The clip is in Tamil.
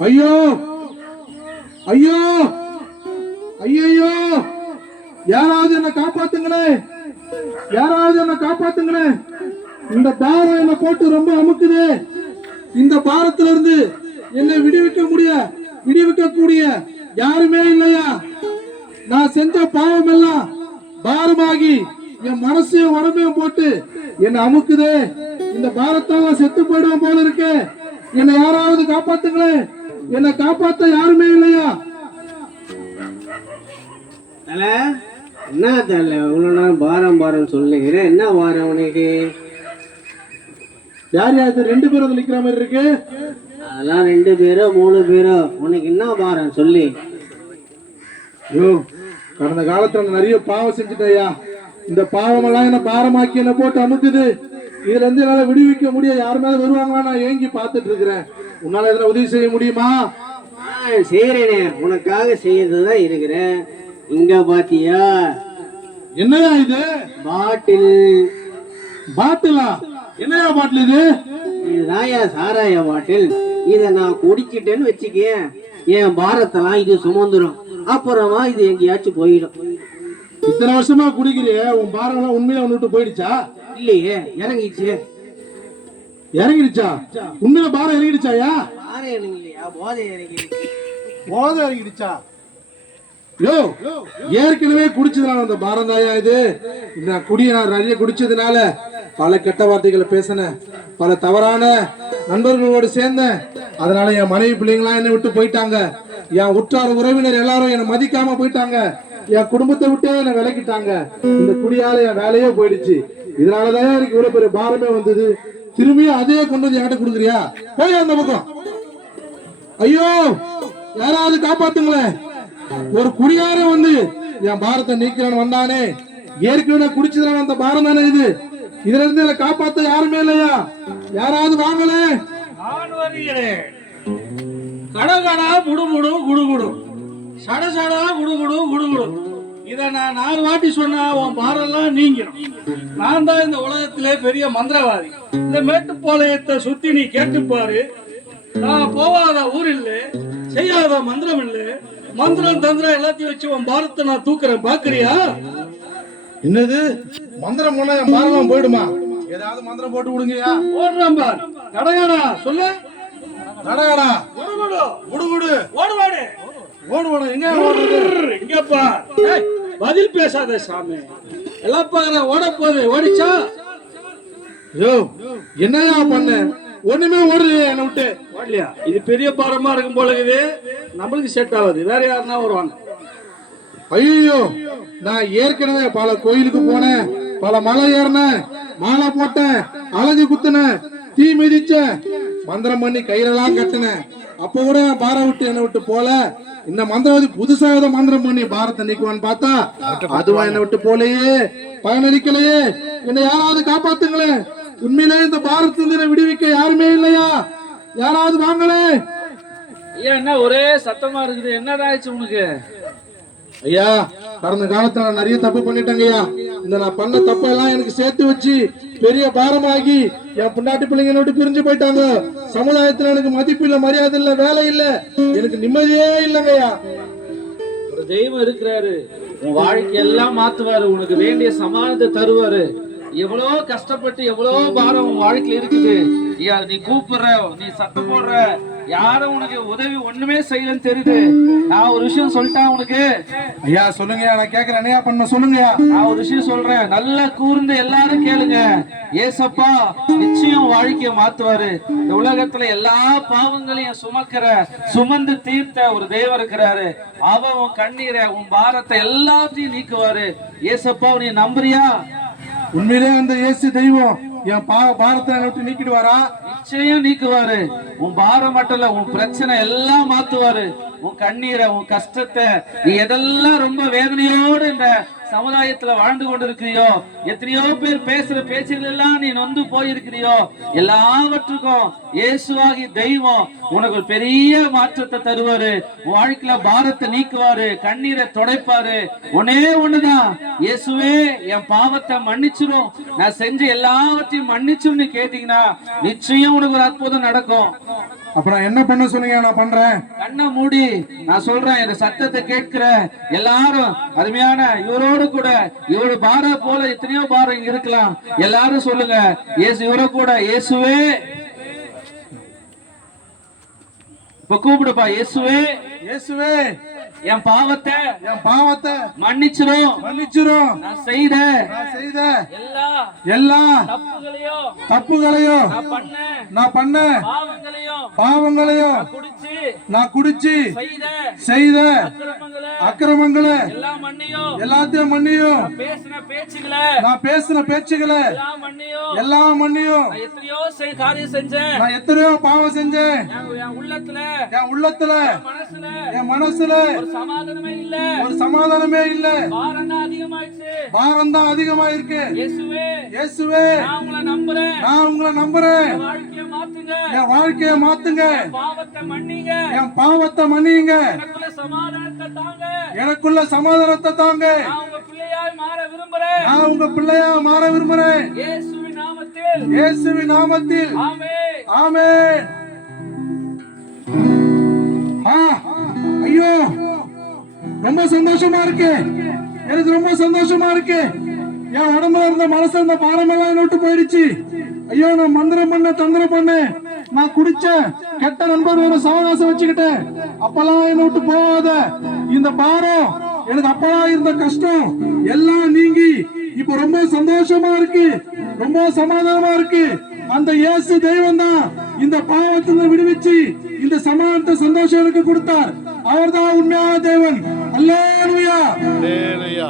ஐயோ! ஐயோ! ஐயோ யாராவது என்ன காப்பாத்துங்களே! யாராவது என்ன காப்பாத்துங்களே! இந்த பாரம் என்ன போட்டு ரொம்ப அமுக்குது! இந்த பாரத்துல இருந்து என்னை விடுவிக்க முடிய விடுவிக்க கூடிய யாருமே இல்லையா? நான் செஞ்ச பாவம் எல்லாம் பாரமாகி என் மனசையும் உடம்பையும் போட்டு என்னை அமுக்குதே. இந்த பாரத்தால செத்து போயிடுவோம் போல இருக்கு. என்னை யாராவது காப்பாத்துங்களேன் என்னை காப்பாத்த யாருமே இல்லையா? என்ன தல? இவ்வளோ நேரம் பாரம் பாரம் சொல்லுகிறேன் என்ன பாரம் உனக்கு? யார் யார் ரெண்டு பேரும் நிக்கிற மாதிரி இருக்கு. அதெல்லாம் ரெண்டு பேரோ மூணு பேரோ. உனக்கு என்ன பாரம்? சொல்லி. ஐயோ கடந்த காலத்துல நான் நிறைய பாவம் செஞ்சுட்டேயா இந்த பாவம் எல்லாம் என்ன பாரமாக்கி என்ன போட்டு அமுக்குது. இதுல இருந்து என்னால விடுவிக்க முடிய யார் மேல வருவாங்களா நான் ஏங்கி பார்த்துட்டு இருக்கிறேன். உன்னால எதனா உதவி செய்ய முடியுமா? ஆ, செய்றேனே. உனக்காக செய்யறது தான் இருக்கிறேன். இங்க பாத்தியா? என்னயா இது? பாட்டில். பாட்டிலா? என்னயா பாட்டில் இது? இதுதான் என் சாராய பாட்டில். இதை நான் குடிச்சிட்டேன்னு வச்சுக்கேன். என் பாரத்தெல்லாம் இது சுமந்துரும். அப்புறமா இது எங்கேயாச்சும் போயிடும். இத்தனை வருஷமா குடிக்கிறிய உன் பாரம் எல்லாம் உண்மையா ஒண்ணு விட்டு போயிடுச்சா? இல்லையே இறங்கிச்சு இறங்கிடுச்சா? உண்மையில பாரம் இறங்கிடுச்சாயா பாரம் இல்லையா போதை இறங்கிடுச்சு. போதை இறங்கிடுச்சா? யோ ஏற்கனவே குடிச்சதுனால அந்த பாரம் தாயா இது. இந்த குடிய நான் நிறைய குடிச்சதுனால பல கெட்ட வார்த்தைகளை பேசினேன் பல தவறான நண்பர்களோடு சேர்ந்தேன். அதனால என் மனைவி பிள்ளைங்களாம் என்னை விட்டு போயிட்டாங்க. என் உற்றார் உறவினர் எல்லாரும் என்னை மதிக்காம போயிட்டாங்க. என் குடும்பத்தை விட்டே என்னை விலக்கிட்டாங்க. இந்த குடியால என் வேலையே போயிடுச்சு. இதனாலதான் எனக்கு இவ்வளவு பெரிய பாரமே வந்தது. திரும்பியும் அதே கொண்டு வந்து என்கிட்ட கொடுக்குறியா? போய் அந்த பக்கம். ஐயோ யாராவது காப்பாத்துங்களேன். ஒரு குடியாரன் வந்து என் பாரத்தை நீக்கிறவன் வந்தானே. ஏற்கனவே குடிச்சதுனால அந்த பாரம் தானே இது? இதுல இருந்து என்னை காப்பாத்த யாருமே இல்லையா? யாராவது வாங்கலே நான் வருகிறேன். கடகடா முடுமுடு குடுகுடு. சட சடா குடுகுடு குடுகுடு. இத நான் நாலு வாட்டி சொன்னா உன் பாரெல்லாம் நீங்கிடும் நான் தான் இந்த உலகத்திலே பெரிய மந்திரவாதி. இந்த மேட்டுப்பாளையத்தை சுத்தி நீ கேட்டுப்பாரு. நான் போவாத ஊர் இல்ல செய்யாத மந்திரம் இல்ல மந்திரம் தந்திரம் எல்லாத்தையும் வச்சு உன் பாரத்தை நான் தூக்குறேன். பாக்குறியா என்னது? மந்திரம் போனா என் பாரம் போயிடுமா? ஏதாவது மந்திரம் போட்டு விடுங்கயா ஓடுறான் பார். கடகடா சொல்லு. நடகடா. குடுகுடு ஓடுவாடு. ஓடுவோட எங்க ஓடுறது? இங்கப்பா. ஏய், பதில் பேசாத சாமி. எல்லாம் பாக்குற ஓட போகுது. ஓடிச்சா? யோ என்னையா பண்ண? ஒண்ணுமே ஓடலையே என்னை விட்டு. ஓடலையா? இது பெரிய பாரமா இருக்கும் போல இது நம்மளுக்கு செட் ஆகுது. வேற யாருன்னா வருவாங்க. ஐயோ நான் ஏற்கனவே பல கோயிலுக்கு போனேன். பல மலை ஏறினேன். மாலை போட்டேன். அழகு குத்துனேன். தீ மிதிச்சேன். மந்திரம் பண்ணி கயிறெல்லாம் கட்டினேன் அப்ப கூட பார விட்டு என்னை விட்டு போல. இந்த மந்திரவாதி புதுசா ஏதோ மந்திரம் பண்ணி பாரத்தை நீக்குவான்னு பார்த்தா அதுவா என்னை விட்டு போலையே. பயனளிக்கலையே. என்னை யாராவது காப்பாத்துங்களேன். உண்மையிலே இந்த பாரத்திலிருந்து விடுவிக்க யாருமே இல்லையா? யாராவது வாங்களே. ஐயா என்ன ஒரே சத்தமா இருக்குது? என்னடா ஆயிடுச்சு உனக்கு? ஐயா கடந்த காலத்துல நான் நிறைய தப்பு பண்ணிட்டேங்க ஐயா இந்த நான் பண்ண தப்பெல்லாம் எனக்கு சேர்த்து வச்சு பெரிய பாரமாகி என் பொண்டாட்டி பிள்ளைங்க விட்டு பிரிஞ்சு போயிட்டாங்க. சமுதாயத்துல எனக்கு மதிப்பு இல்ல மரியாதை இல்ல வேலை இல்ல. எனக்கு நிம்மதியே இல்லைங்கய்யா. ஒரு தெய்வம் இருக்கிறாரு. உன் வாழ்க்கை எல்லாம் மாத்துவாரு. உனக்கு வேண்டிய சமாதானத்தை தருவாரு. எவ்வளவு கஷ்டப்பட்டு எவ்வளவு பாரம் உன் வாழ்க்கையில இருக்குது? நீ கூப்பிடுற நீ சத்தம் போடுற யாரும் உனக்கு உதவி ஒண்ணுமே செய்யலன்னு தெரியுது. நான் ஒரு விஷயம் சொல்லிட்டேன் உனக்கு ஐயா சொல்லுங்க நான் கேக்குறேன். பண்ண சொல்லுங்கய்யா. நான் ஒரு விஷயம் சொல்றேன். நல்லா கூர்ந்து எல்லாரும் கேளுங்க. ஏசப்பா நிச்சயம் வாழ்க்கைய மாத்துவாரு. இந்த உலகத்துல எல்லா பாவங்களையும் சுமக்கிற சுமந்து தீர்த்த ஒரு தெய்வம் இருக்கிறாரு. அவன் உன் கண்ணீரை உன் பாரத்தை எல்லாத்தையும் நீக்குவாரு. ஏசப்பா நீ நம்புறியா? உண்மையிலே அந்த இயேசு தெய்வம் என் பா பாரத்தை விட்டு நீக்கிடுவாரா? நிச்சயம் நீக்குவாரு. உன் பாரம் மட்டும் இல்ல உன் பிரச்சனை எல்லாம் மாத்துவாரு. உன் கண்ணீரை உன் கஷ்டத்தை நீ எதெல்லாம் ரொம்ப வேதனையோடு இந்த சமுதாயத்துல வாழ்ந்து கொண்டிருக்கிறியோ எத்தனையோ பேர் பேசுற பேச்சுகள் எல்லாம் நீ நொந்து போயிருக்கிறியோ எல்லாவற்றுக்கும் இயேசுவாகி தெய்வம் உனக்கு ஒரு பெரிய மாற்றத்தை தருவாரு. உன் வாழ்க்கையில பாரத்தை நீக்குவாரு கண்ணீரை துடைப்பாரு. ஒன்னே ஒண்ணுதான். இயேசுவே என் பாவத்தை மன்னிச்சிரும். நான் செஞ்ச எல்லாவற்றையும் மன்னிச்சுன்னு கேட்டீங்கன்னா நிச்சயம் உனக்கு ஒரு அற்புதம் நடக்கும். அப்புறம் என்ன பண்ண சொன்னீங்க நான் பண்றேன். கண்ணை மூடி நான் சொல்றேன் இந்த சத்தத்தை கேட்கிற எல்லாரும் அருமையான இவரோடு கூட இவரு பார போல எத்தனையோ பாரம் இருக்கலாம். எல்லாரும் சொல்லுங்க இயேசு இவர கூட இயேசுவே. இப்ப கூப்பிடுப்பா இயேசுவே. இயேசுவே. என் பாவத்தை என் பாவத்தை மன்னிச்சிரும். மன்னிச்சிரும். நான் செய்த நான் செய்த எல்லா எல்லா தப்புகளையும் தப்புகளையும் நான் பண்ண நான் பண்ண பாவங்களையும் பாவங்களையும் குடிச்சு நான் குடிச்சு செய்த செய்த அக்கிரமங்களை எல்லாம் மன்னியும் எல்லாத்தையும் மன்னியும் பேசின பேச்சுகளை நான் பேசின பேச்சுகளை எல்லாம் மன்னியும் எல்லாம் மன்னியும் நான் எத்தனையோ காரியம் செஞ்சேன். நான் எத்தனையோ பாவம் செஞ்சேன். என் உள்ளத்துல என் உள்ளத்துல மனசுல. என் மனசுல. ஒரு சமாதானமே இல்ல. ஒரு சமாதானமே இல்ல. பாரம் தான் அதிகமாயிடுச்சு. பாரம் தான் அதிகமா இருக்கு இயேசுவே. இயேசுவே. நான் உங்களை நம்புறேன். நான் உங்களை நம்புறேன். என் வாழ்க்கைய மாத்துங்க. என் வாழ்க்கைய மாத்துங்க. பாவத்தை மன்னிங்க. என் பாவத்தை மன்னியுங்க எனக்குள்ள சமாதானத்தை தாங்க. எனக்குள்ள சமாதானத்தை தாங்க. நான் உங்க பிள்ளையாய் மாற விரும்புறேன். நான் உங்க பிள்ளையா மாற விரும்புறேன். இயேசுவின் நாமத்தில். இயேசுவின் நாமத்தில். ஆமே ஆமென். ஐயோ ரொம்ப சந்தோஷமா இருக்கு. எனக்கு ரொம்ப சந்தோஷமா இருக்கு. என் உடம்புல இருந்த மனசு இருந்த பாரமெல்லாம் என்னை விட்டு போயிடுச்சு. ஐயோ நான் மந்திரம் பண்ண தந்திரம் பண்ணேன். நான் குடிச்ச கெட்ட நண்பர் ஒரு சவகாசம் வச்சுக்கிட்டேன். அப்பெல்லாம் என்ன விட்டு போகாத. இந்த பாரம் எனக்கு அப்பெல்லாம் இருந்த கஷ்டம் எல்லாம் நீங்கி இப்ப ரொம்ப சந்தோஷமா இருக்கு. ரொம்ப சமாதானமா இருக்கு. அந்த இயேசு தெய்வம் தான் இந்த பாவத்துல விடுவிச்சு இந்த சமாதானத்தை சந்தோஷம் எனக்கு கொடுத்தார். அவர்தான் உண்மையான தேவன் அல்லேலூயா Hallelujah.